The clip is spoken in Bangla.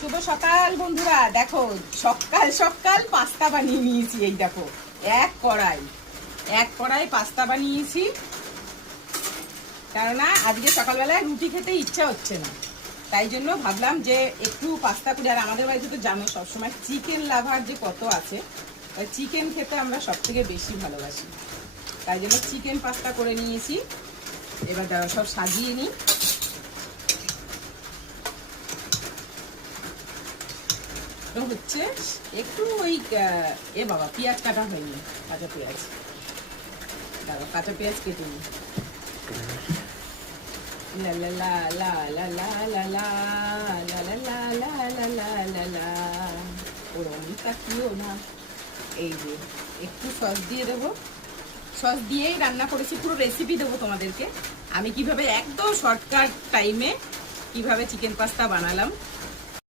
শুভ সকাল বন্ধুরা, দেখো সকাল সকাল পাস্তা বানিয়ে নিয়েছি। এই দেখো এক কড়াই পাস্তা বানিয়েছি, কেননা আজকে সকালবেলায় রুটি খেতে ইচ্ছা হচ্ছে না, তাই জন্য ভাবলাম যে একটু পাস্তা করে। আর আমাদের বাড়িতে তো জানো সবসময় চিকেন লাভার যে কত আছে, চিকেন খেতে আমরা সব থেকে বেশি ভালোবাসি, তাই জন্য চিকেন পাস্তা করে নিয়েছি। এবার দাঁড়া সব সাজিয়ে নিই। হচ্ছে একটু ওই বাবা পেঁয়াজ কাটা হয়নি, কাঁচা পেঁয়াজ, দাঁড়া কাঁচা পেঁয়াজ কেটে নিই। লা লা লা লা লা লা লা লা লা লা লা লা লা লা লা লা, ওরম তাকিও না। এই যে একটু সস দিয়ে দেবো, সস দিয়েই রান্না করেছি, পুরো রেসিপি দেবো তোমাদেরকে আমি কিভাবে একদম শর্টকাট টাইমে কিভাবে চিকেন পাস্তা বানালাম।